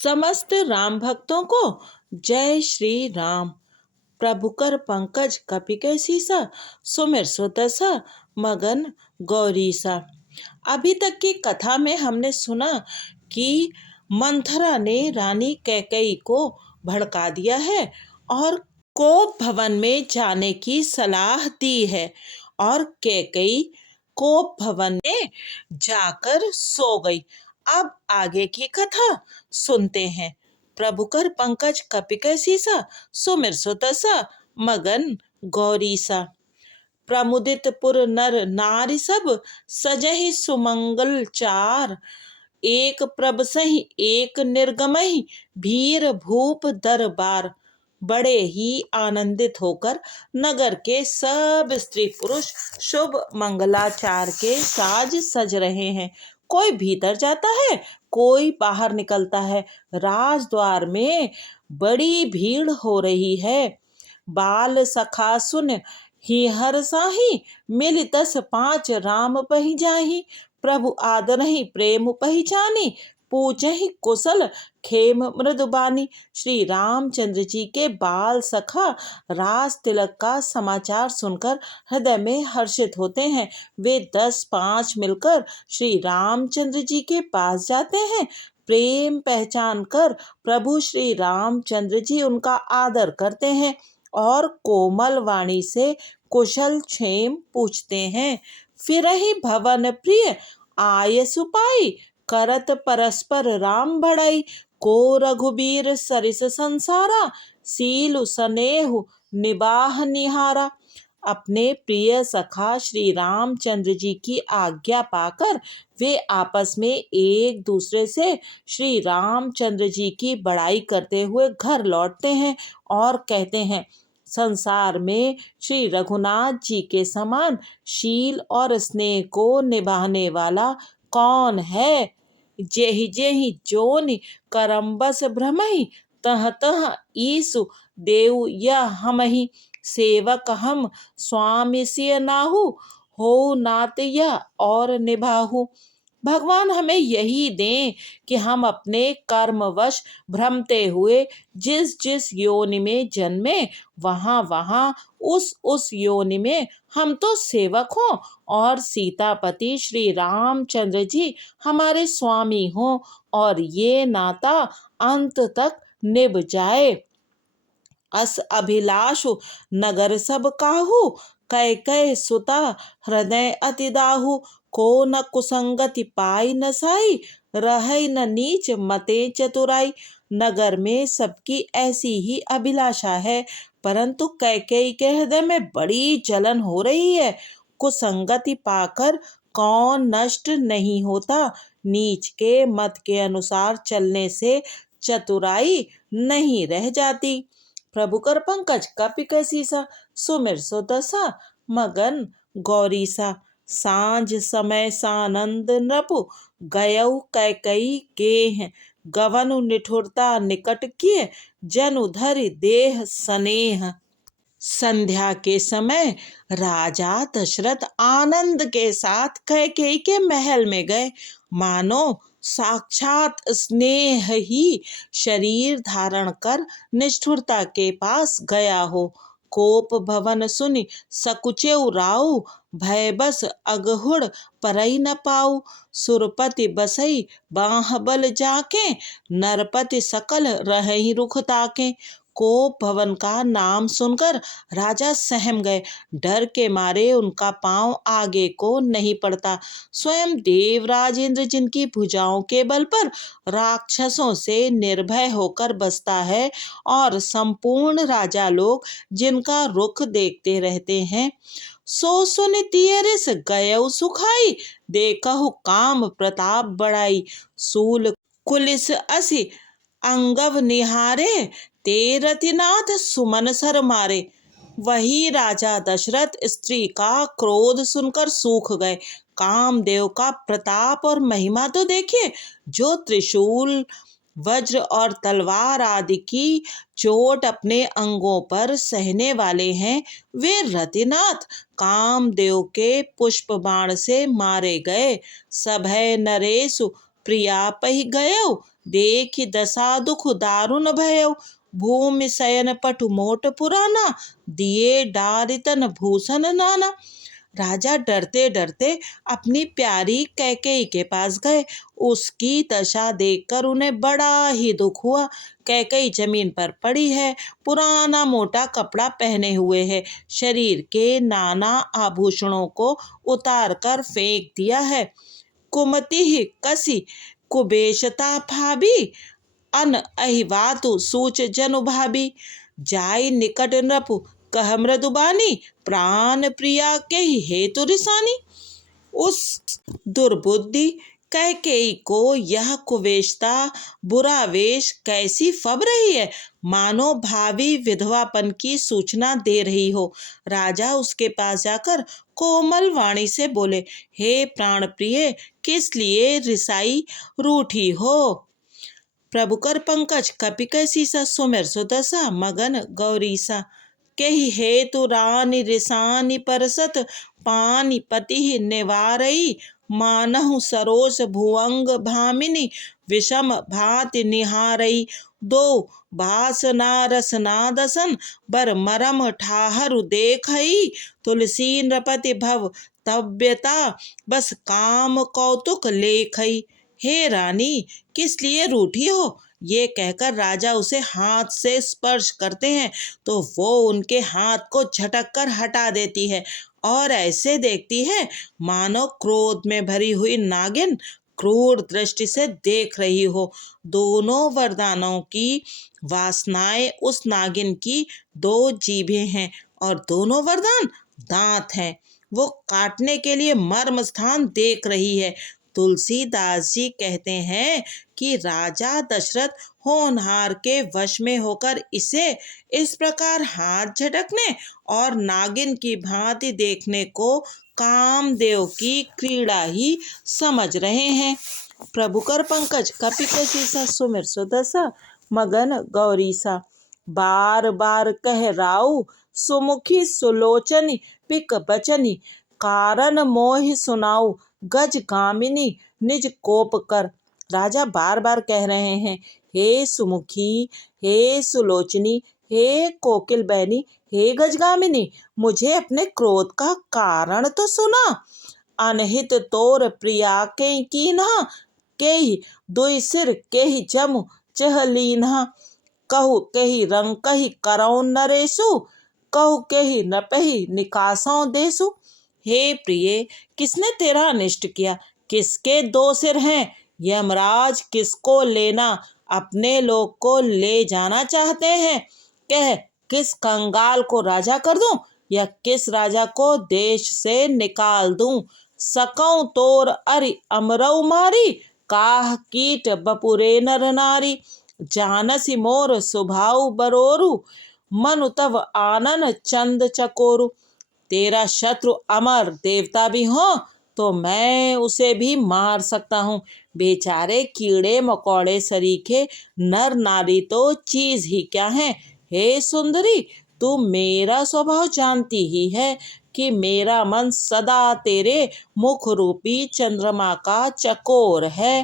समस्त राम भक्तों को जय श्री राम। प्रभु कर पंकज कपिके सीसा, सुमिर सुदसा मगन गौरीसा। अभी तक की कथा में हमने सुना कि मंथरा ने रानी कैकेयी को भड़का दिया है और कोप भवन में जाने की सलाह दी है और कैकेयी कोप भवन में जाकर सो गई। अब आगे की कथा सुनते हैं। प्रभु कर पंकज कपिके सीसा, सुमिर सुदसा मगन गौरीसा। प्रमुदित पुर नर नारी सब, सजहि सुमंगल चार। एक प्रभ सही एक निर्गमहि, भीर भूप दरबार। बड़े ही आनंदित होकर नगर के सब स्त्री पुरुष शुभ मंगलाचार के साज सज रहे हैं। कोई भीतर जाता है, कोई बाहर निकलता है। राजद्वार में बड़ी भीड़ हो रही है। बाल सखा सुन ही हर साही, मिल तस पाँच राम पही जाही। प्रभु आदरहि प्रेम पहचानी, पूछहि कुशल खेम मृदुबानी। श्री रामचंद्र जी के बाल सखा राज तिलक का समाचार सुनकर हृदय में हर्षित होते हैं। वे 10-5 मिलकर श्री रामचंद्र जी के पास जाते हैं। प्रेम पहचान कर प्रभु श्री रामचंद्र जी उनका आदर करते हैं और कोमल वाणी से कुशल क्षेम पूछते हैं। फिरहि भवन प्रिय आय सुपाई, करत परस्पर राम बड़ाई। को रघुबीर सरिस संसारा, सीलु सनेहु निबाह निहारा। अपने प्रिय सखा श्री रामचंद्र जी की आज्ञा पाकर वे आपस में एक दूसरे से श्री रामचंद्र जी की बड़ाई करते हुए घर लौटते हैं और कहते हैं, संसार में श्री रघुनाथ जी के समान शील और स्नेह को निभाने वाला कौन है। जेहि जेहि जोनि करम बस भ्रमहि, तह तह ईसु देव यह हमहि। सेवक हम स्वामी सिय नाहु, हो नात यह और निभाहु। भगवान हमें यही दें कि हम अपने कर्मवश भ्रमते हुए जिस जिस योनि में जन्मे, वहाँ वहाँ उस योनि में हम तो सेवक हों और सीतापति श्री रामचंद्र जी हमारे स्वामी हों और ये नाता अंत तक निभ जाए। अस अभिलाषु नगर सब काहू, कैकेयी सुता हृदय अति दाहू। को न कुसंगति पाई न साई, रहै न नीच मते चतुराई। नगर में सबकी ऐसी ही अभिलाषा है, परंतु कैकेयी के हृदय में बड़ी जलन हो रही है। कुसंगति पाकर कौन नष्ट नहीं होता। नीच के मत के अनुसार चलने से चतुराई नहीं रह जाती। प्रभु कर पंकज कपिके सीसा, सुमिर सुदसा मगन गौरीसा। सांझ समय सानंद नृपु, गयउ कैकेयी गेह। गवनु निठुरता निकट किए, जनु धरि देह सनेह। संध्या के समय राजा दशरथ आनंद के साथ कैकेयी के महल में गए। मानो साक्षात स्नेह ही शरीर धारण कर निष्ठुरता के पास गया हो। कोप भवन सुनि सकुचेउ राउ, भय बस अगहुड़ परई न पाऊ। सुरपति बसई बाहबल जाके, नरपति सकल रहहि रुख ताके। कोप भवन का नाम सुनकर राजा सहम गए। डर के मारे उनका पांव आगे को नहीं पड़ता। स्वयं देवराज इंद्र जिनकी भुजाओं के बल पर राक्षसों से निर्भय होकर बसता है और संपूर्ण राजा लोग जिनका रुख देखते रहते हैं, सो सुनि तियरिस गयउ सुखाई, देखहु काम प्रताप बड़ाई। सूल कुलिस असि अंगव निहारे, ते रतिनाथ सुमन सर मारे। वही राजा दशरथ स्त्री का क्रोध सुनकर सूख गए। कामदेव का प्रताप और महिमा तो देखिए, जो त्रिशूल वज्र और तलवार आदि की चोट अपने अंगों पर सहने वाले हैं, वे रतिनाथ कामदेव के पुष्प बाण से मारे गए। सभय नरेशु प्रिया पहि गयो, देखि दशा दुख दारुण भयो। भूमि शयन पटु मोट पुराना, दिए डारितन भूषण नाना। राजा डरते डरते अपनी प्यारी कैकेयी के पास गए। उसकी दशा देखकर उन्हें बड़ा ही दुख हुआ। कैकेयी जमीन पर पड़ी है, पुराना मोटा कपड़ा पहने हुए है, शरीर के नाना आभूषणों को उतार कर फेंक दिया है। कुमति ही कसी कुबेशता भाभी, अन अहिवातु सूच जनु भाभी। जाय निकट नृपु कह मृदुबानी, प्राण प्रिया के ही हेतु रिसानी। उस दुर्बुद्धि कैकेयी को यह कुवेशता बुरा वेश कैसी फब रही है, मानो भावी विधवापन की सूचना दे रही हो। राजा उसके पास जाकर कोमल वाणी से बोले, हे प्राण प्रिय, किस लिए रिसाई रूठी हो। प्रभुकर पंकज कपिकै सीसा, सुमिर सुदशा मगन गौरीसा। केहि हेतु रानी रिसानी परसत, पानी पति निवारई। मानहु सरोज भुअंग भामिनी, विषम भांति निहारई। दो भासना रसना दसन, बर मरम ठाहरु देखई। तुलसी नृपति भव तव्यता, बस काम कौतुक लेखई। हे रानी, किस लिए रूठी हो। ये कहकर राजा उसे हाथ से स्पर्श करते हैं तो वो उनके हाथ को झटक कर हटा देती है और ऐसे देखती है मानो क्रोध में भरी हुई नागिन क्रूर दृष्टि से देख रही हो। दोनों वरदानों की वासनाएं उस नागिन की दो जीभें हैं और दोनों वरदान दांत हैं। वो काटने के लिए मर्म स्थान देख रही है। तुलसीदास जी कहते हैं कि राजा दशरथ होनहार के वश में होकर इसे इस प्रकार हाथ झटकने और नागिन की भांति देखने को कामदेव की क्रीड़ा ही समझ रहे हैं। प्रभुकर पंकज कपिकै सीसा, सुमिर सुदशा मगन गौरीसा। बार बार कह राउ, सुमुखी सुलोचनी पिक बचनी। कारण मोहि सुनाऊ, गज गामिनी निज कोप कर। राजा बार बार कह रहे हैं, हे सुमुखी, हे सुलोचनी, हे कोकिल बहनी, हे गजगामिनी, मुझे अपने क्रोध का कारण तो सुना। अनहित तोर प्रिया के कीन्हा, केहि दुई सिर केहि जमु चह लीन्हा। कहु केहि रंकहि करौ नरेशु, कहु केहि नपहि निकासौ देसु। हे प्रिय, किसने तेरा अनिष्ट किया, किसके दो सिर हैं। यमराज किसको लेना अपने लोग को ले जाना चाहते हैं। कह, किस कंगाल को राजा कर दूं या किस राजा को देश से निकाल दूं। सकौं तोर अरि अमरऊ मारी, काह कीट बपुरे नर नारी। जानसी मोर सुभाऊ बरोरु, मनु तव आनन चंद चकोरु। तेरा शत्रु अमर देवता भी हो तो मैं उसे भी मार सकता हूँ। बेचारे कीड़े मकोड़े सरीखे नर नारी तो चीज ही क्या है। हे सुंदरी, तू मेरा स्वभाव जानती ही है कि मेरा मन सदा तेरे मुख रूपी चंद्रमा का चकोर है।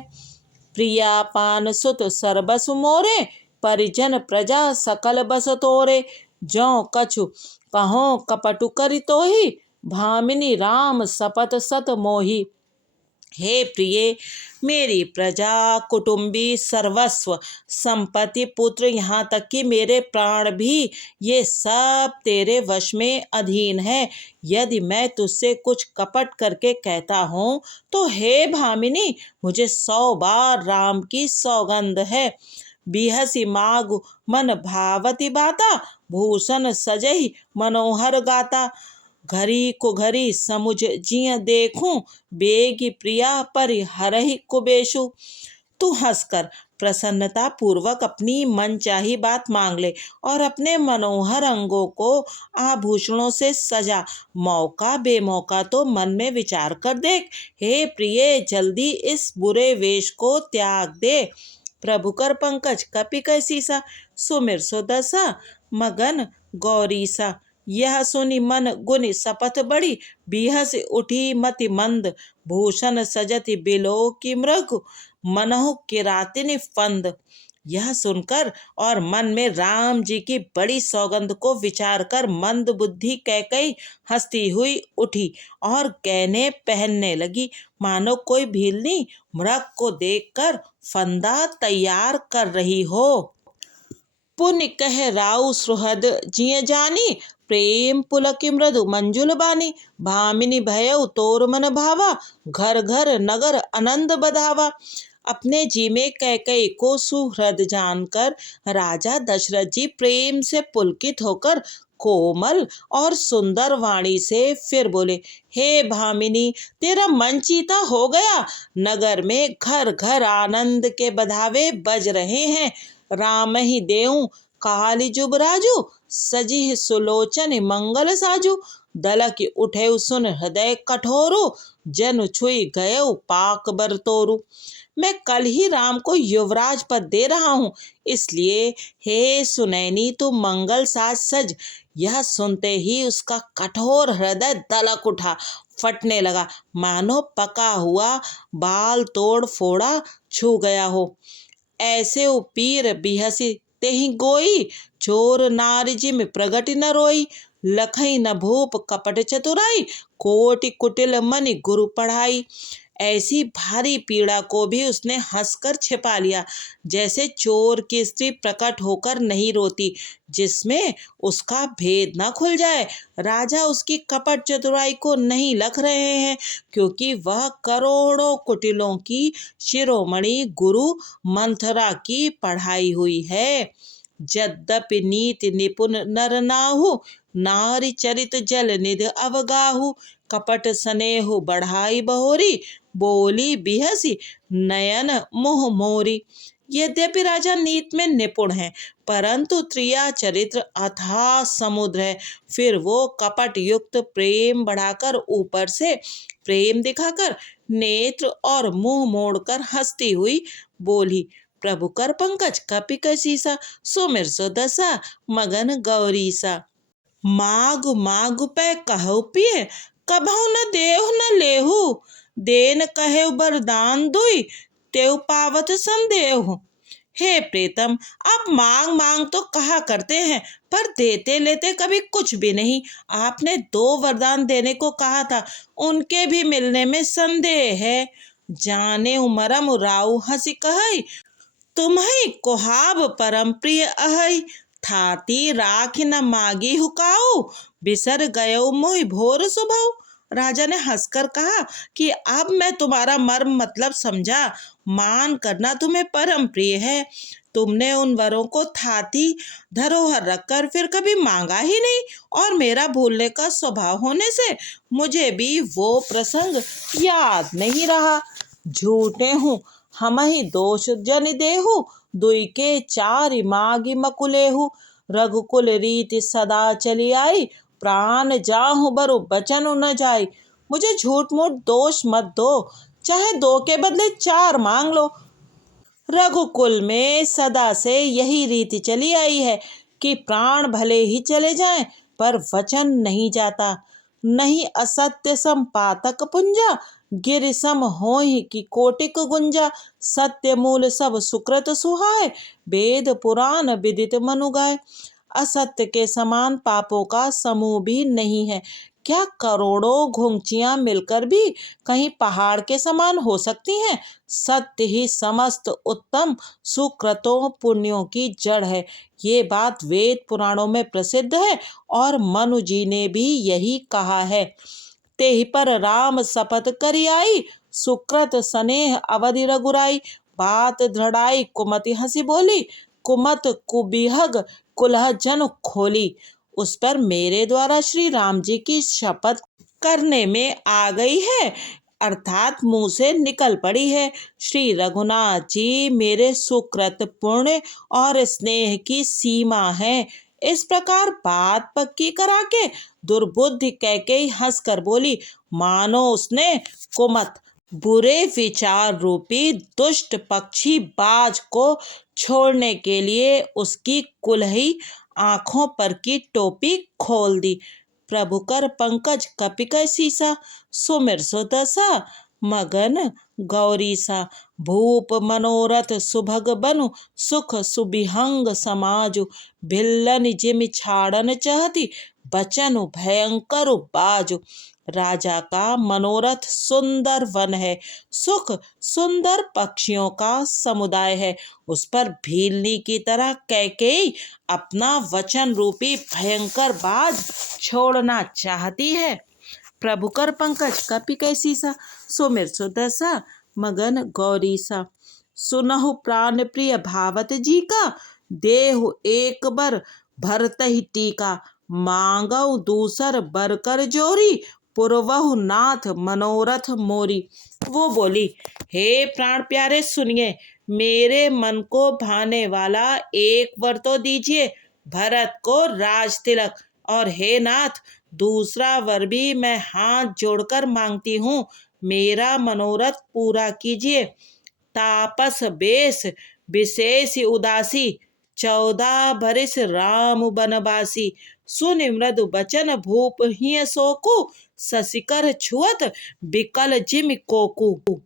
प्रिया पान सुत सरबस मोरे, परिजन प्रजा सकल बस तोरे। ज्यों कछु कहो कपटु करि तोहि, भामिनी राम सपत सत मोहि। हे प्रिय, मेरी प्रजा कुटुंबी सर्वस्व संपत्ति पुत्र यहाँ तक कि मेरे प्राण भी ये सब तेरे वश में अधीन है। यदि मैं तुझसे कुछ कपट करके कहता हूँ तो हे भामिनी, मुझे 100 बार राम की सौगंध है। बिहसी मागु मन भावती बाता, भूषण सजहि मनोहर गाता। घरी को घरी समुझ जिय देखूं, बेगी प्रिया परि हरहि कुबेशु। तू हंसकर प्रसन्नता पूर्वक अपनी मनचाही बात मांग ले और अपने मनोहर अंगों को आभूषणों से सजा। मौका बेमौका तो मन में विचार कर देख। हे प्रिय, जल्दी इस बुरे वेश को त्याग दे। प्रभुकर पंकज कपिकै सीसा, सुमिर सुदशा मगन गौरीसा। यह सुनि मन गुनि सपथ बड़ी, बिहस उठी मति मंद। भूषण सजति बिलो की मृग, मनहु किरातिनि फंद। यह सुनकर और मन में राम जी की बड़ी सौगंध को विचार कर मंद बुद्धि कैकई हंसती हुई उठी और गहने पहनने लगी, मानो कोई भीलनी मृग को देखकर फंदा तैयार कर रही हो। पुण्य कह राउ सुहृद जिय जानी, प्रेम पुलक मृदु मंजुल बानी। भामिनी भयउ तोर मन भावा, घर घर नगर आनंद बधावा। अपने जी में कैकई को सुहृद जानकर राजा दशरथ जी प्रेम से पुलकित होकर कोमल और सुंदर वाणी से फिर बोले, हे भामिनी, तेरा मन चीता हो गया। नगर में घर घर आनंद के बधावे बज रहे हैं। राम ही देऊं काली जुबराजू, सजी सुलोचन मंगल साजू। दलक उठे सुन हृदय कठोरु, जन छुई गये पाक बरतोरु। मैं कल ही राम को युवराज पद दे रहा हूँ, इसलिए हे सुनैनी तू मंगल साज सज। यह सुनते ही उसका कठोर हृदय दलक उठा, फटने लगा, मानो पका हुआ बाल तोड़ फोड़ा छू गया हो। ऐसे पीर बिहसी तेहि गोई, चोर नारी जिम प्रगट न रोई। लखई न भूप कपट चतुराई, कोटि कुटिल मनि गुरु पढ़ाई। ऐसी भारी पीड़ा को भी उसने हंसकर छिपा लिया, जैसे चोर की स्त्री प्रकट होकर नहीं रोती, जिसमें उसका भेद न खुल जाए। राजा उसकी कपट चतुराई को नहीं लख रहे हैं, क्योंकि वह करोड़ों कुटिलों की शिरोमणि गुरु मंथरा की पढ़ाई हुई है। यद्यपि नीति निपुण नर नाहु, नारी चरित जल निध अवगाहु। कपट स्नेहु बढ़ाई बहोरी, बोली बिहसी नयन मुह मोरी। यद्यपि राजा नीति में निपुण है, परंतु त्रिया चरित्र अथाह समुद्र है। फिर वो कपट युक्त प्रेम बढ़ाकर ऊपर से प्रेम दिखाकर नेत्र और मुंह मोड़कर हंसती हुई बोली, प्रभु कर पंकज कपि कसीसा, सुमिर सो दसा मगन गौरीसा। मागु मागु पै कहु पिय, कभौ न देहु न लेहु। देन कहे वरदान दुई, तेउ पावत संदेहु। हे प्रीतम, आप मांग मांग तो कहा करते हैं, पर देते लेते कभी कुछ भी नहीं। आपने 2 वरदान देने को कहा था, उनके भी मिलने में संदेह है। जाने मरम राउ हंसी कहई, तुम्हें कोहाब परम प्रिय अहै। थाती राख न मागी हुकाऊ, बिसर गयो मोहि भोर सुभऊ। राजा ने हंसकर कहा कि अब मैं तुम्हारा मर्म मतलब समझा। मान करना तुम्हें परम प्रिय है। तुमने उन वरों को थाती धरोहर रखकर फिर कभी मांगा ही नहीं, और मेरा भूलने का स्वभाव होने से मुझे भी वो प्रसंग याद नहीं रहा। झूठे हूँ हम ही दोष जन देहु, दुई के चारि मागी मकुलेहु। रघुकुल रीति सदा चली आई, प्राण जाहु बरु बचन न जाई। मुझे झूठ मूठ दोष मत दो, चाहे 2 के बदले 4 मांग लो। रघुकुल में सदा से यही रीति चली आई है कि प्राण भले ही चले जाएं, पर वचन नहीं जाता। नहीं असत्य संपातक पुंजा, गिर सम होहि की कोटिक गुंजा। सत्य मूल सब सुकृत सुहाय, वेद पुराण विदित मनु गाय। असत्य के समान पापों का समूह भी नहीं है। क्या करोड़ों घुंघचियां मिलकर भी कहीं पहाड़ के समान हो सकती हैं? सत्य ही समस्त उत्तम सुकृतों पुण्यों की जड़ है। ये बात वेद पुराणों में प्रसिद्ध है, और मनु जी ने भी यही कहा है। तेहि पर राम शपथ करि आई, सुकृत स्नेह अवधि रघुराई। बात दृढ़ाई कुमति हंसी बोली, कुमत कुबिहग कुलह जन खोली। उस पर मेरे द्वारा श्री राम जी की शपथ करने में आ गई है, अर्थात मुंह से निकल पड़ी है। श्री रघुनाथ जी मेरे सुकृत पुण्य और स्नेह की सीमा है। इस प्रकार बात पक्की करा के दुर्बुद्धि कैकेयी हंसकर बोली, मानो उसने कुमत बुरे विचार रूपी दुष्ट पक्षी बाज को छोड़ने के लिए उसकी कुल्ही आंखों पर की टोपी खोल दी। प्रभु कर पंकज कपि कै सीसा, सुमिर सो दसा मगन गौरी सा भूप मनोरथ सुभग बनु सुख सुबिहंग समाजु भिल्लन जिमि छाड़न चहती बचनु भयंकर बाजु। राजा का मनोरथ सुंदर वन है, सुख सुंदर पक्षियों का समुदाय है। उस पर भीलनी की तरह कैकेयी अपना वचन रूपी भयंकर बाज छोड़ना चाहती है। प्रभु कर पंकज कपि कैसी सा सुमिर सुदशा मगन गौरी सा। सुनहु प्राण प्रिय भावत जी का देहु एक बर भरत ही टीका मांगऊ दूसर बर कर जोरी पुरवहु नाथ मनोरथ मोरी। वो बोली, हे प्राण प्यारे सुनिए, मेरे मन को भाने वाला एक वर तो दीजिए, भरत को राज तिलक, और हे नाथ दूसरा वर भी मैं हाथ जोड़कर मांगती हूँ, मेरा मनोरथ पूरा कीजिए। तापस बेस विशेष उदासी 14 बरिस राम बनवासी सुनि मृदु बचन भूप हिय सोकु ससिकर छुअत बिकल जिमि कोकु।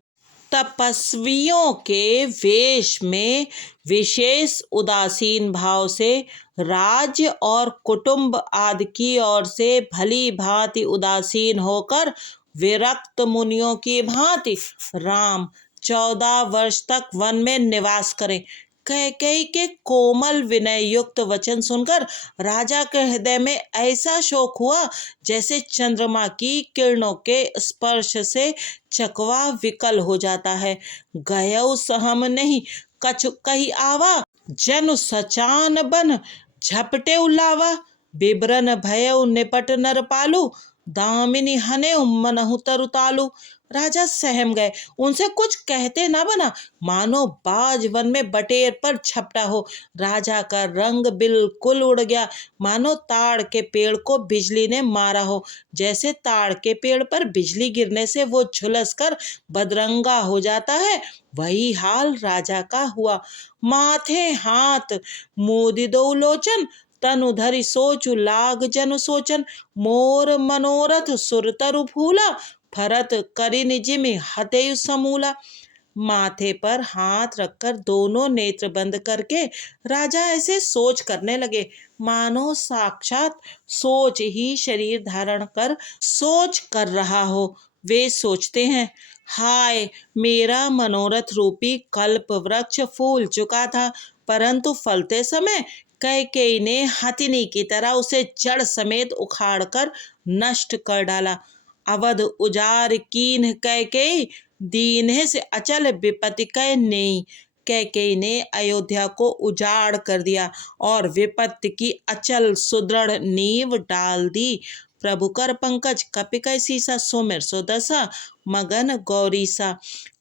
तपस्वियों के वेश में विशेष उदासीन भाव से राज्य और कुटुंब आदि की ओर से भली भांति उदासीन होकर विरक्त मुनियों की भांति राम 14 वर्ष तक वन में निवास करें। कैकेयी के कोमल विनय युक्त वचन सुनकर राजा के हृदय में ऐसा शोक हुआ जैसे चंद्रमा की किरणों के स्पर्श से चकवा विकल हो जाता है। गयौ सहम नहीं कछु कही आवा जनु सचान बन झपटे उलावा बिबरन भयउ निपट नर पालू दामिनी हने मनहु तरुतालू। राजा सहम गए, उनसे कुछ कहते न बना, मानो बाज वन में बटेर पर झपटा हो। राजा का रंग बिल्कुल उड़ गया, मानो ताड़ के पेड़ को बिजली ने मारा हो। जैसे ताड़ के पेड़ पर बिजली गिरने से वो झुलस कर बदरंगा हो जाता है, वही हाल राजा का हुआ। माथे हाथ मोदि दो लोचन तनु धरि सोचु लाग जनु सोचन मोर मनोरथ सुरतरु फूला भरत करिन जिमि हतेयु समूला। माथे पर हाथ रखकर दोनों नेत्र बंद करके राजा ऐसे सोच करने लगे मानो साक्षात सोच ही शरीर धारण कर सोच कर रहा हो। वे सोचते हैं, हाय मेरा मनोरथ रूपी कल्प वृक्ष फूल चुका था, परंतु फलते समय कैकेयी ने हथिनी की तरह उसे जड़ समेत उखाड़कर नष्ट कर डाला। अवध उजार कीन्ह कैकेयी दीन्हे से अचल विपत्ति कै नेई। कैकेयी ने अयोध्या को उजाड़ कर दिया और विपत्ति की अचल सुदृढ़ नींव डाल दी। प्रभु कर पंकज कपि कैसी सा सुमिर सुदशा मगन गौरी सा।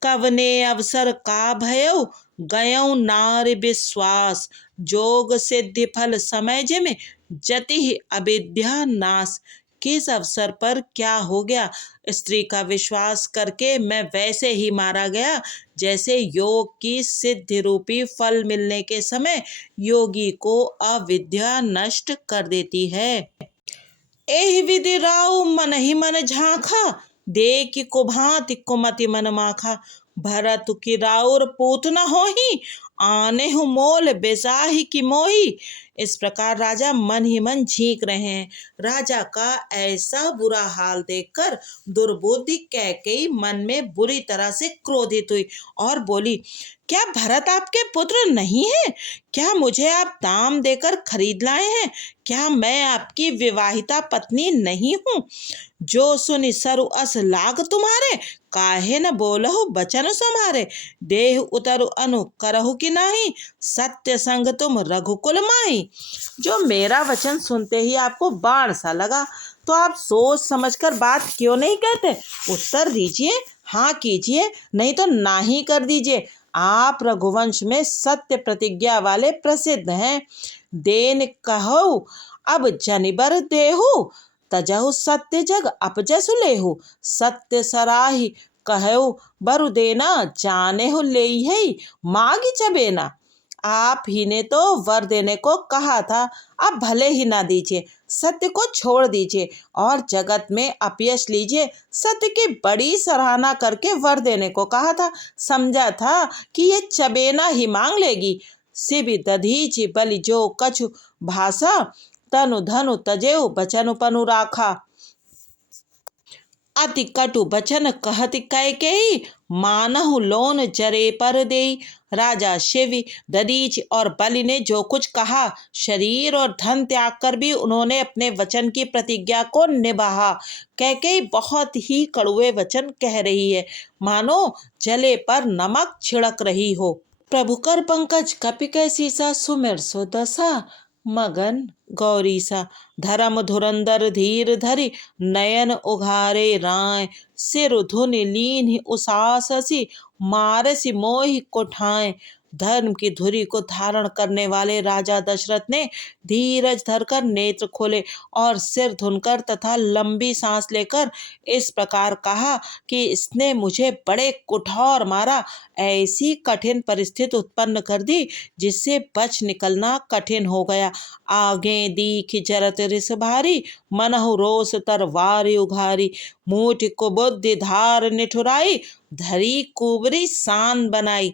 कवने अवसर का भयउ गयौ नारि विश्वास जोग सिद्धि फल समय जिमि जति अविद्या नाश। किस अवसर पर क्या हो गया, स्त्री का विश्वास करके मैं वैसे ही मारा गया जैसे योग की सिद्धि रूपी फल मिलने के समय योगी को अविद्या नष्ट कर देती है। एहि विधि राउ मन ही मन झांखा देखि कुभांति कुमति मन माखा। भरत की राउर पूत न होही आने हूँ मोल बेसाही की मोही। इस प्रकार राजा मन ही मन झींक रहे हैं। राजा का ऐसा बुरा हाल देखकर दुर्बुद्धि कैकेयी मन में बुरी तरह से क्रोधित हुई और बोली, क्या भरत आपके पुत्र नहीं है? क्या मुझे आप दाम देकर खरीद लाए हैं? क्या मैं आपकी विवाहिता पत्नी नहीं हूँ? जो सुनि सरु अस लाग तुम्हारे काहे न बोलहु बचन समारे। देह उतरु अनु करहु कि नाही सत्य संग तुम रघुकुल माही। जो मेरा वचन सुनते ही आपको बाण सा लगा तो आप सोच समझकर बात क्यों नहीं कहते? उत्तर दीजिए, हाँ कीजिए, नहीं तो नाही कर दीजिए। आप रघुवंश में सत्य प्रतिज्ञा वाले प्रसिद्ध हैं। देन कहो अब जनिबर देहु तजहु सत्य जग अपजसु लेहु। सत्य सराही कहु बरु देना जाने हो ले मागी चबेना। आप ही ने तो वर देने को कहा था, अब भले ही ना दीजिए, सत्य को छोड़ दीजिए और जगत में अपयश लीजिए। सत्य की बड़ी सराहना करके वर देने को कहा था, समझा था कि ये चबेना ही मांग लेगी। सिबि दधीचि बलि जो कछु भाषा, तनु धनु तजेऊ बचन पनु राखा। अति कटु बचन कहत कैकेयी, मानहु लोन जरे पर देई। राजा शिव, दधीच और बलि ने जो कुछ कहा, शरीर और धन त्याग कर भी उन्होंने अपने वचन की प्रतिज्ञा को निभाया। कैकेयी बहुत ही कड़वे वचन कह रही है, मानो जले पर नमक छिड़क रही हो। प्रभु कर पंकज कपि कैसी सा, सुमिर सो दशा मगन गौरीसा। धर्म धुरंधर धीर धरि, नयन उघारे राय। सिर धुनि लीन उसाससी, मारसी मोहि कोठाएं। धर्म की धुरी को धारण करने वाले राजा दशरथ ने धीरज धरकर नेत्र खोले और सिर धुनकर तथा लंबी सांस लेकर इस प्रकार कहा कि इसने मुझे बड़े कुठौर मारा, ऐसी कठिन परिस्थिति उत्पन्न कर दी जिससे बच निकलना कठिन हो गया। आगे दीख जरत रिस भारी, मनहु रोष तरवारी उघारी। मूठ को बुद्धि धार निठुराई, धरी कुबरी सान बनाई।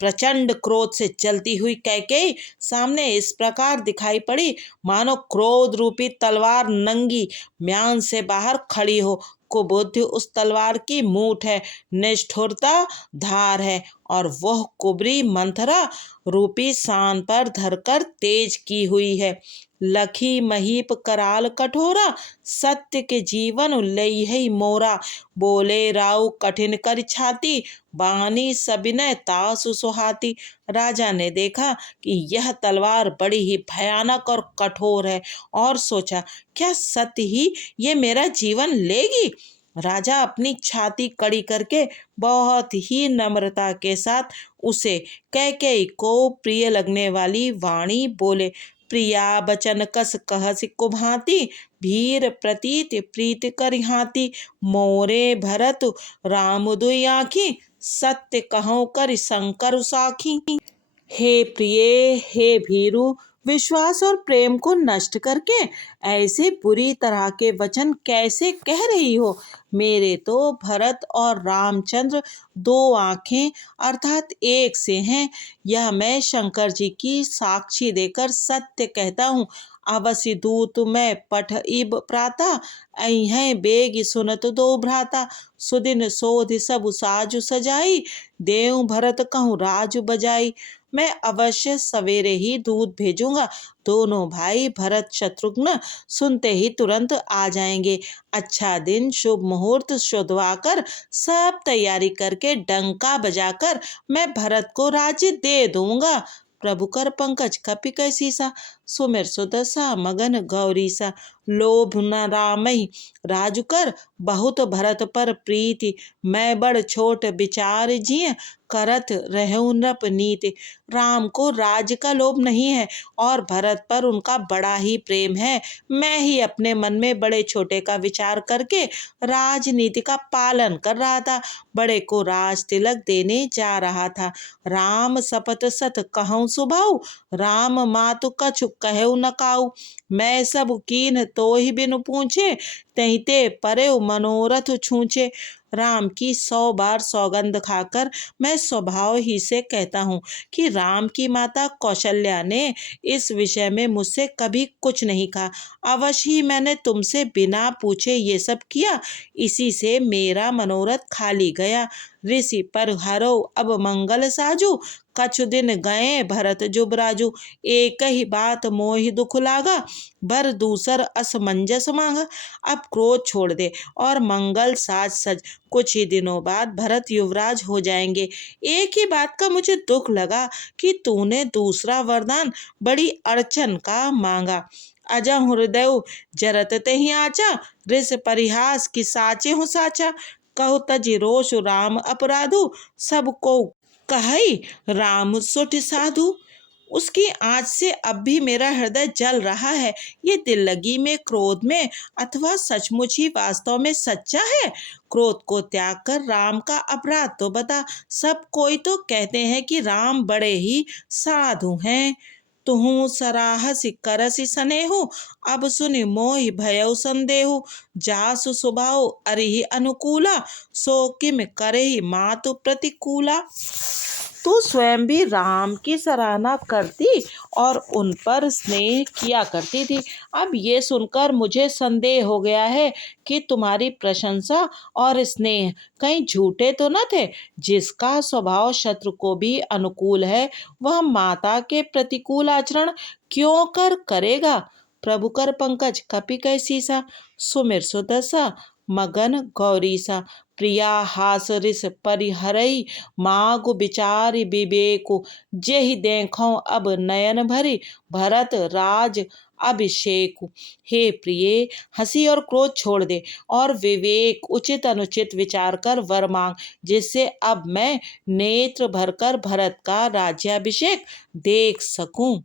प्रचंड क्रोध से जलती हुई कैकेयी सामने इस प्रकार दिखाई पड़ी, मानो क्रोध रूपी तलवार नंगी म्यान से बाहर खड़ी हो। कुबुद्धि उस तलवार की मूठ है, निष्ठुरता धार है और वह कुबरी मंथरा रूपी सान पर धरकर तेज की हुई है। लखी महीप कराल कठोरा, सत्य के जीवन लई है मोरा। बोले राउ कठिन कर छाती, बानी सबिनय तासु सुहाती। राजा ने देखा कि यह तलवार बड़ी ही भयानक और कठोर है और सोचा, क्या सत्य ही ये मेरा जीवन लेगी। राजा अपनी छाती कड़ी करके बहुत ही नम्रता के साथ उसे कैकेयी को प्रिय लगने वाली वाणी बोले। प्रिया बचन कस कहसि कुभांति, भीर प्रतीत प्रीत करिहांति। मोरे भरत राम दुई आँखी, सत्य कहूँ कर शंकर साखी। हे प्रिय, हे भीरु, विश्वास और प्रेम को नष्ट करके ऐसे बुरी तरह के वचन कैसे कह रही हो। मेरे तो भरत और रामचंद्र दो आंखें अर्थात एक से हैं। यह मैं शंकर जी की साक्षी देकर सत्य कहता हूँ। अवसि दूत मैं पठ इब प्राता, अइहें बेग सुनत दो भ्राता। सुदिन सोधि सब साजु सजाई, देव भरत कहूँ राजु बजाई। मैं अवश्य सवेरे ही दूध भेजूंगा, दोनों भाई भरत शत्रुघ्न सुनते ही तुरंत आ जाएंगे। अच्छा दिन शुभ मुहूर्त शुद्धवाकर सब तैयारी करके डंका बजाकर मैं भरत को राज्य दे दूंगा। प्रभु कर पंकज कपि कैसीसा, सुमिर सुदशा मगन गौरीसा। लोभ न रामई राजु कर, बहुत भरत पर प्रीति। मैं बड़ छोट विचार जिय, करत रहूं नृप नीति। राम को राज्य का लोभ नहीं है और भरत पर उनका बड़ा ही प्रेम है। मैं ही अपने मन में बड़े छोटे का विचार करके राजनीति का पालन कर रहा था, बड़े को राज तिलक देने जा रहा था। राम सपत सत कहूँ सुभाऊ, राम मातु कछु कहु न काऊ। मैं सब कीन तो ही बिनु पूछे, तहिते परे मनोरथ छूचे। राम की 100 बार सौगंध खाकर मैं स्वभाव ही से कहता हूँ कि राम की माता कौशल्या ने इस विषय में मुझसे कभी कुछ नहीं कहा। अवश्य ही मैंने तुमसे बिना पूछे ये सब किया, इसी से मेरा मनोरथ खाली गया। ऋषि पर हरो अब मंगल साजू, कछु दिन गए भरत जुबराजू। एक ही बात मोहि दुख लागा, बर दूसर असमंजस मांगा। अब क्रोध छोड़ दे और मंगल साज सज, कुछ ही दिनों बाद भरत युवराज हो जाएंगे। एक ही बात का मुझे दुख लगा कि तूने दूसरा वरदान बड़ी अड़चन का मांगा। अजा हृदय जरत ते ही आचा, रिस परिहास की साचे हूँ साचा। कहो तजि रोष राम अपराधु, सबको कहई राम सुठ साधु। उसकी आँच से अब भी मेरा हृदय जल रहा है। ये दिल लगी में, क्रोध में, अथवा सचमुच ही वास्तव में सच्चा है? क्रोध को त्याग कर राम का अपराध तो बता। सब कोई तो कहते हैं कि राम बड़े ही साधु हैं। तुहु सराहसि करसि सनेहु, अब सुनि मोहि भयउ संदेहु। जासु स्वभाव अरिहि अनुकूला, सो किम करहि मातु प्रतिकूला। तू स्वयं भी राम की सराहना करती और उन पर स्नेह किया करती थी। अब ये सुनकर मुझे संदेह हो गया है कि तुम्हारी प्रशंसा और स्नेह कहीं झूठे तो न थे। जिसका स्वभाव शत्रु को भी अनुकूल है, वह माता के प्रतिकूल आचरण क्यों करेगा। प्रभु कर पंकज कपि कैसीसा, सुमिर सुदशा मगन गौरीसा। प्रिया हास रिस परिहरई, मागु विचारि विवेकु। जेहि देखौं अब नयन भरी, भरत राज अभिषेक। हे प्रिय, हंसी और क्रोध छोड़ दे और विवेक उचित अनुचित विचार कर वर मांग, जिससे अब मैं नेत्र भरकर भरत का राज्याभिषेक देख सकूं।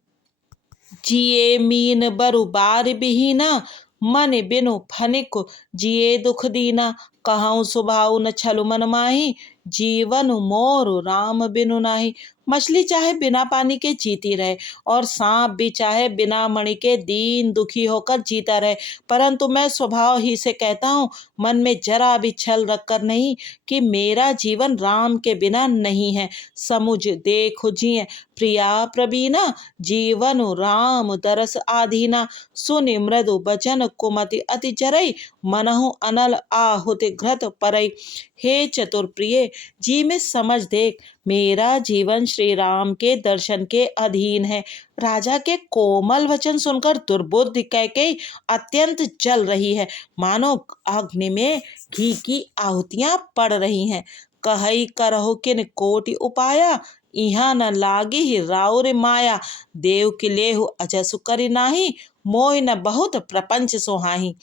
जिए मीन बरु बार बिहीना, मन बिनु फनिक जिए दुख दीना। कहूँ स्वभाव न छलु मन माही, जीवन मोर राम बिनु नाही। मछली चाहे बिना पानी के जीती रहे और सांप भी चाहे बिना मणि के दीन दुखी होकर जीता रहे, परंतु मैं स्वभाव ही से कहता हूँ, मन में जरा भी छल रखकर नहीं, कि मेरा जीवन राम के बिना नहीं है। समुझ देखो जिए प्रिया प्रवीणा, जीवन राम दरस आधीना। सुनि मृदु बचन कुमति अति जरई, मनहु अनल आहुति घृत परई। हे चतुर प्रिय, जी में समझ देख, मेरा जीवन श्री राम के दर्शन के अधीन है। राजा के कोमल वचन सुनकर दुर्बुद्धि कैकेयी अत्यंत जल रही है, मानो अग्नि में घी की आहुतियां पड़ रही हैं। कहई करहु किन कोटि उपाया, इहाँ न लागी ही राउर माया। देव की लेहु अजसु करि नाही, मोहि न बहुत प्रपंच सोहाही।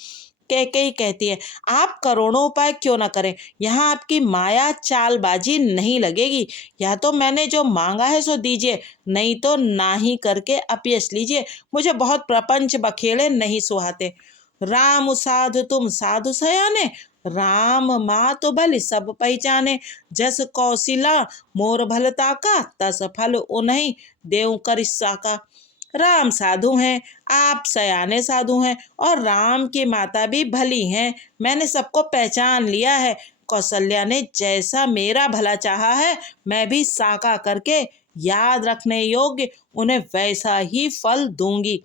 कैकेयी कहती है, आप करोड़ों उपाय क्यों न करें, यहाँ आपकी माया चालबाजी नहीं लगेगी। या तो मैंने जो मांगा है सो दीजिए, नहीं तो नाही करके अपयश लीजिए। मुझे बहुत प्रपंच बखेड़े नहीं सुहाते। राम साधु तुम साधु सयाने, राम मातु बलि सब पहचाने। जस कौशिला मोर भलता का, तस फल उन्हीं देव करिस्सा का। राम साधु हैं, आप सयाने साधु हैं, और राम की माता भी भली हैं। मैंने सबको पहचान लिया है। कौशल्या ने जैसा मेरा भला चाहा है, मैं भी साका करके याद रखने योग्य उन्हें वैसा ही फल दूंगी।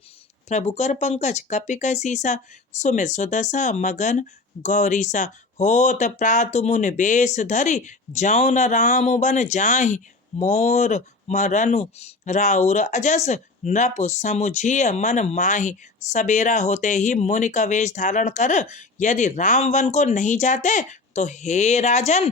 प्रभु कर पंकज कपि कैसीसा, सुमिर सुदशा मगन गौरीसा। होत प्रातु मुनि बेश धरी, जौन न राम बन जाहि। मोर मरनु राउर अजस, नृप समुझिय मन माही। सबेरा होते ही मुनि का वेश धारण कर यदि राम वन को नहीं जाते, तो हे राजन,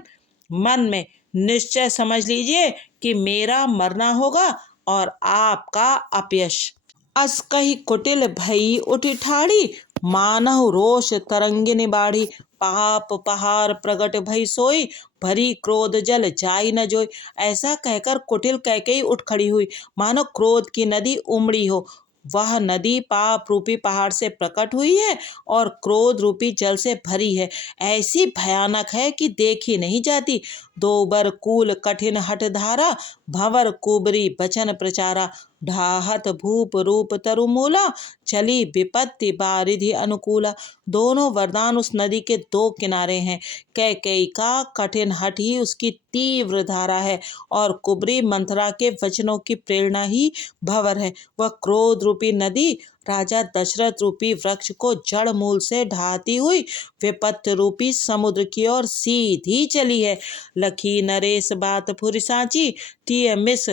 मन में निश्चय समझ लीजिए कि मेरा मरना होगा और आपका अपयश। अस कही कुटिल भई उठी ठाड़ी, मानहु रोष तरंगिनी बाढ़ी। पाप पहाड़ प्रगट भई सोई, भरी क्रोध जल जाई न जोई। ऐसा कहकर कुटिल कैकेयी उठ खड़ी हुई, मानो क्रोध की नदी उमड़ी हो। वह नदी पाप रूपी पहाड़ से प्रकट हुई है और क्रोध रूपी जल से भरी है। ऐसी भयानक है कि देखी नहीं जाती। दो बर कूल कठिन हठ धारा, भंवर कुबरी बचन प्रचारा। ढाहत भूप रूप तरुमूला, चली विपत्ति बारिधि अनुकूला। दोनों वरदान उस नदी के दो किनारे हैं। कैकेयी का कठिन हठ ही उसकी तीव्र धारा है और कुबरी मंथरा के वचनों की प्रेरणा ही भंवर है। वह क्रोध रूपी नदी राजा दशरथ रूपी वृक्ष को जड़ मूल से ढाती हुई विपत्ति रूपी समुद्र की ओर सीधी चली है। लखी नरेश बात फुरि साची, तिय मिस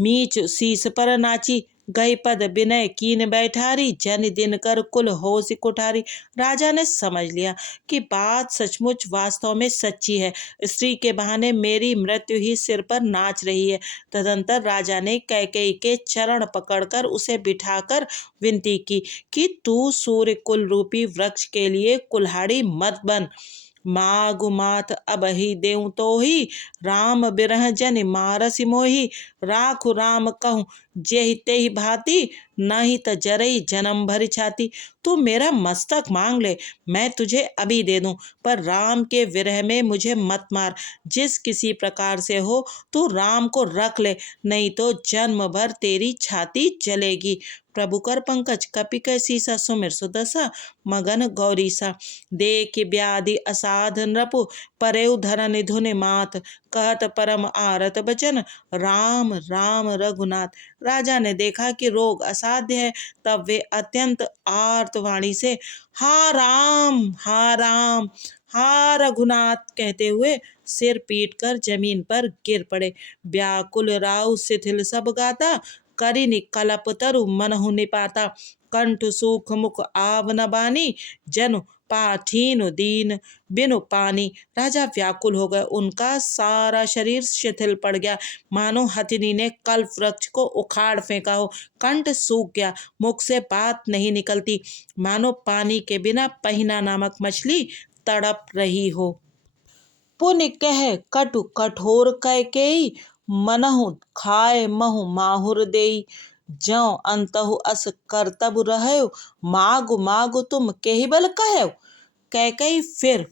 मीच शीस पर नाची। गई पद विनय कीन बैठारी, जन दिन कर कुल होश कुठारी। राजा ने समझ लिया कि बात सचमुच वास्तव में सच्ची है। स्त्री के बहाने मेरी मृत्यु ही सिर पर नाच रही है। तदंतर राजा ने कैकेयी के चरण पकड़कर उसे बिठाकर विनती की कि तू सूर्य कुल रूपी वृक्ष के लिए कुल्हाड़ी मत बन। मागु मात अबहि देऊं तो ही, राम बिरह जन मारसि मोही। राखु राम कहूँ जेहि तेहि भांति, नहीं त जरई जन्म भर छाती। तू मेरा मस्तक मांग ले, मैं तुझे अभी दे दूं, पर राम के विरह में मुझे मत मार। जिस किसी प्रकार से हो तू राम को रख ले, नहीं तो जन्म भर तेरी छाती जलेगी। प्रभु कर पंकज कपि कै सीसा, सुमिर सुदशा मगन गौरीसा। देख व्याधि असाध नृपु, परेउ धरन धुनि मात। कहत परम आरत बचन, राम राम रघुनाथ। राजा ने देखा कि रोग असाध्य है, तब वे अत्यंत आर्त वाणी से हा राम हा राम हा रघुनाथ कहते हुए सिर पीट कर जमीन पर गिर पड़े। व्याकुल राव शिथिल सब गाता, करिनि कलप तरु मनहु निपाता। कंठ सूख मुख आव न बानी, जनु पाठीन दीन बिनु पानी। राजा व्याकुल हो गए, उनका सारा शरीर शिथिल पड़ गया, मानो हथिनी ने कल्प वृक्ष को उखाड़ फेंका हो। कंठ सूख गया, मुख से बात नहीं निकलती, मानो पानी के बिना पहिना नामक मछली तड़प रही हो। पुनि कह कटु कठोर कैकेयी, मनहु खाए महु माहुर देई। ज्यों अंतहु अस करतब रहयो, मागु मागु तुम केहि बल कहयो। कैकेयी फिर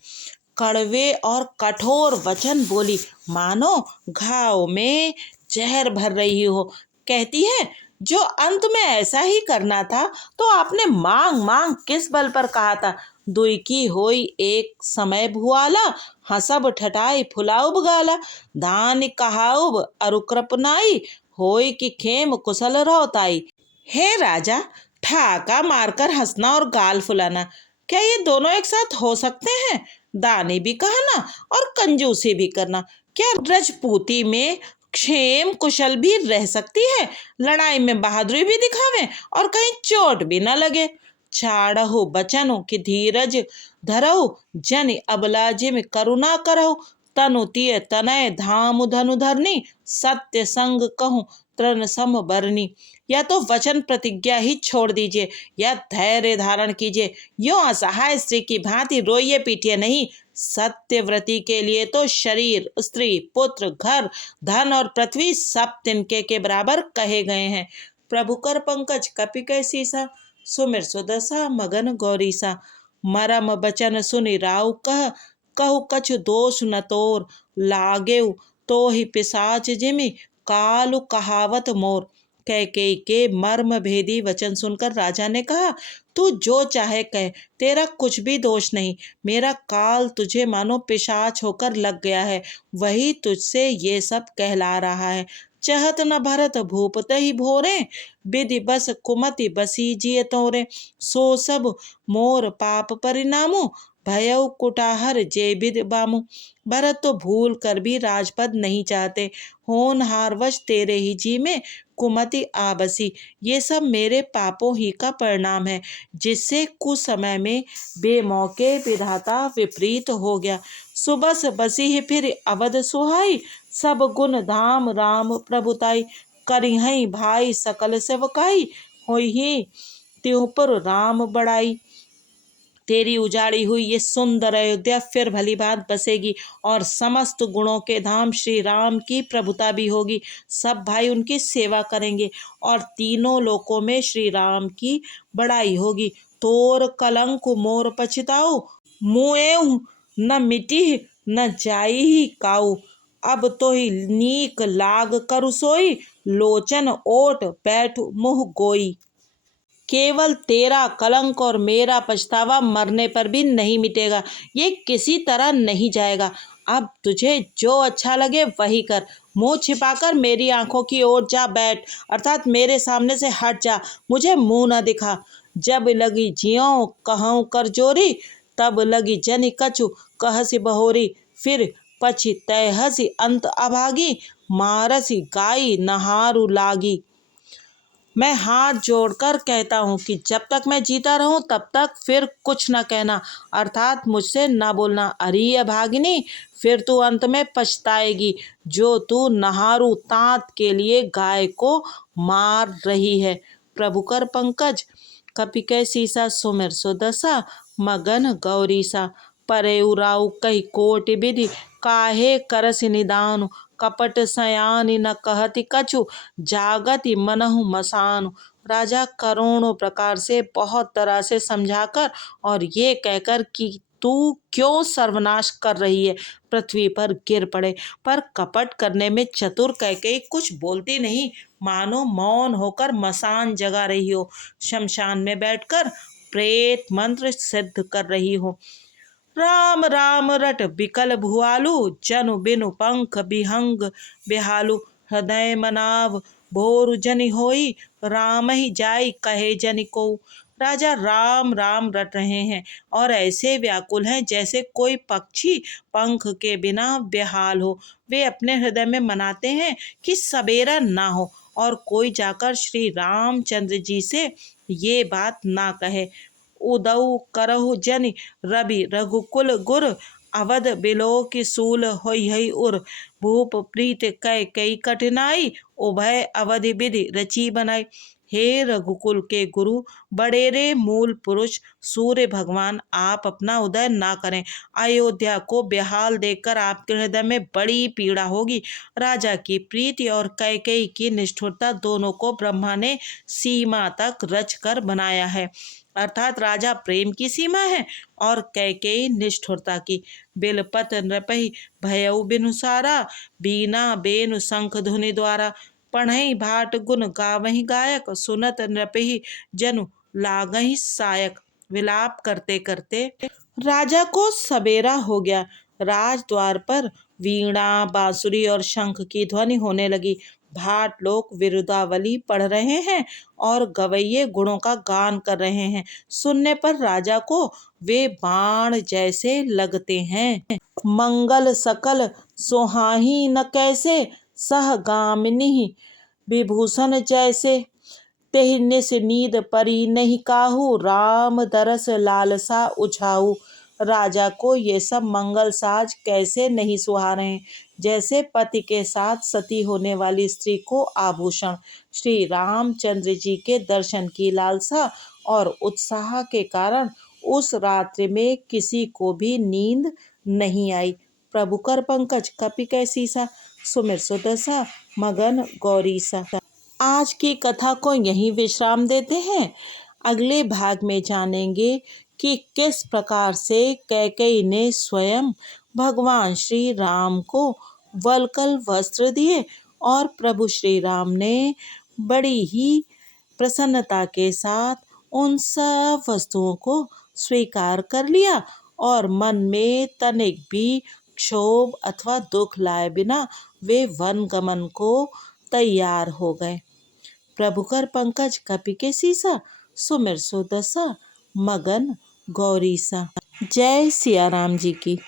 कड़वे और कठोर वचन बोली, मानो घाव में जहर भर रही हो। कहती है, जो अंत में ऐसा ही करना था तो आपने मांग मांग किस बल पर कहा था। दुई की होई एक समय भुआला, हसब ठठाई फुलाउब गाला। दान कहाउब अरुकृपनाई, होई कि खेम कुशल रोताई। हे राजा, ठाका मारकर हंसना और गाल फुलाना, क्या ये दोनों एक साथ हो सकते हैं? दानी भी कहना और कंजूसी भी करना, क्या रजपूती में क्षेम कुशल भी रह सकती है? लड़ाई में बहादुरी भी दिखावे और कहीं चोट भी न लगे। छाड़हु बचनु कि धीरज धरहु, जन अबला जिम करुणा करहु। तनु तिय तनय धाम धनु धरनी, सत्य संग कहूँ तृण सम बरनी। या तो वचन प्रतिज्ञा ही छोड़ दीजिए या धैर्य धारण कीजिए। यो असहाय स्त्री की भांति रोइए पीटिए नहीं। सत्यव्रती के लिए तो शरीर, स्त्री, पुत्र, घर, धन और पृथ्वी सब तिनके के बराबर कहे गए हैं। प्रभु कर पंकज कपि कै सीसा, सुमिर सुदशा मगन गौरीसा। मरम बचन सुनि राउ कह, कहु कछु दोष न तोर। लागेउ तो ही पिशाच जिमि, कालु कहावत मोर। कैकेयी के मर्म भेदी वचन सुनकर राजा ने कहा, तू जो चाहे कह, तेरा कुछ भी दोष नहीं। मेरा काल तुझे मानो पिशाच होकर लग गया है, वही तुझसे ये सब कहला रहा है। चहत न भरत भूप तहि भोरे, विधि बस कुमति बसी जिय तोरे। सो सब मोर पाप परिणामु, भयउ कुटाहर जे विधि बामु। भरत तो भूल कर भी राजपद नहीं चाहते, होनहारवश तेरे ही जी में कुमति आ बसी। ये सब मेरे पापों ही का परिणाम है, जिससे कुछ समय में बेमौके विधाता विपरीत हो गया। सुबस बसी ही फिर अवध सुहाई, सब गुण धाम राम प्रभुताई। करिहई भाई सकल सेवकाई, होई त्यों पर राम बड़ाई। तेरी उजाड़ी हुई ये सुंदर अयोध्या फिर भली भांत बसेगी और समस्त गुणों के धाम श्री राम की प्रभुता भी होगी। सब भाई उनकी सेवा करेंगे और तीनों लोकों में श्री राम की बड़ाई होगी। तोर कलंक मोर पछताओ, मुएहु न मिटी न जाई ही काऊ। अब तो ही नीक लाग करु सोई, लोचन ओट बैठ मुँह गोई। केवल तेरा कलंक और मेरा पछतावा मरने पर भी नहीं मिटेगा, ये किसी तरह नहीं जाएगा। अब तुझे जो अच्छा लगे वही कर। मुंह छिपाकर मेरी आंखों की ओर जा बैठ, अर्थात मेरे सामने से हट जा, मुझे मुंह न दिखा। जब लगी जियों कहूँ कर जोरी, तब लगी जनि कछु कहसी बहोरी। फिर पछि तय हसी अंत अभागी, मारसी गाई नहारु लागी। मैं हाथ जोड़कर कहता हूँ कि जब तक मैं जीता रहूं तब तक फिर कुछ न कहना, अर्थात मुझसे न बोलना। अरे अभागिनी, फिर तू अंत में पछताएगी, जो तू नहारू तात के लिए गाय को मार रही है। प्रभु कर पंकज कपि कै सीसा, सुमिर सुदशा मगन गौरीसा। परे उराऊ कही कोटि विधि, काहे करसि निदानु। कपट सयानी न कहति कछु, जागति मनहु मसानु। राजा करोड़ों प्रकार से बहुत तरह से समझाकर और ये कहकर कि तू क्यों सर्वनाश कर रही है, पृथ्वी पर गिर पड़े। पर कपट करने में चतुर कैकेयी कुछ बोलती नहीं, मानो मौन होकर मसान जगा रही हो, शमशान में बैठकर प्रेत मंत्र सिद्ध कर रही हो। राम राम रट बिकल भुआलु, जनु बिनु पंख बिहंग बिहालु। हृदय मनाव भोर जनि होई, राम ही जाई कहे जनि को। राजा राम राम रट रहे हैं और ऐसे व्याकुल हैं जैसे कोई पक्षी पंख के बिना बेहाल हो। वे अपने हृदय में मनाते हैं कि सवेरा ना हो और कोई जाकर श्री रामचंद्र जी से ये बात ना कहे। उदऊ करहु जनि रवि रघुकुल गुर, अवध बिलो की सूल होई हई उर। भूप प्रीत कै कई कठिनाई, उभय अवधि विधि रची बनाई। हे रघुकुल के गुरु, बड़ेरे मूल पुरुष सूर्य भगवान, आप अपना उदय ना करें। अयोध्या को बेहाल देखकर आपके हृदय में बड़ी पीड़ा होगी। राजा की प्रीति और कैकेयी की निष्ठुरता दोनों को ब्रह्मा ने सीमा तक रच कर बनाया है। अर्थात राजा प्रेम की सीमा है और कैकेयी निष्ठुरता की। बिलपत नृपहि भयउ बिनु सारा, बीना बेनु शंख धुनि द्वारा। पढ़ई भाट गुण गावहि गायक, सुनत नृपहि जनु लागहि सायक। विलाप करते करते राजा को सवेरा हो गया। राजद्वार पर वीणा बांसुरी और शंख की ध्वनि होने लगी। भाट लोग विरुदावली पढ़ रहे हैं और गवैये गुणों का गान कर रहे हैं। सुनने पर राजा को वे बाण जैसे लगते हैं। मंगल सकल सोहाही न कैसे, सहगामिनी विभूषण जैसे। तेहि निस नींद परी नहीं काहू, राम दरस लालसा उछाऊ। राजा को ये सब मंगल साज कैसे नहीं सुहा रहे, जैसे पति के साथ सती होने वाली स्त्री को आभूषण। श्री रामचंद्र जी के दर्शन की लालसा और उत्साह के कारण उस रात्रि में किसी को भी नींद नहीं आई। प्रभु कर पंकज कपि कैसीसा, सुमिर सुदशा मगन गौरीसा। आज की कथा को यहीं विश्राम देते हैं। अगले भाग में जानेंगे कि किस प्रकार से कैकेयी ने स्वयं भगवान श्री राम को वल्कल वस्त्र दिए और प्रभु श्री राम ने बड़ी ही प्रसन्नता के साथ उन सब वस्तुओं को स्वीकार कर लिया और मन में तनिक भी क्षोभ अथवा दुख लाए बिना वे वन गमन को तैयार हो गए। प्रभु कर पंकज कपि के सीसा, सुमिर सुदशा मगन गौरीसा। जय सिया राम जी की।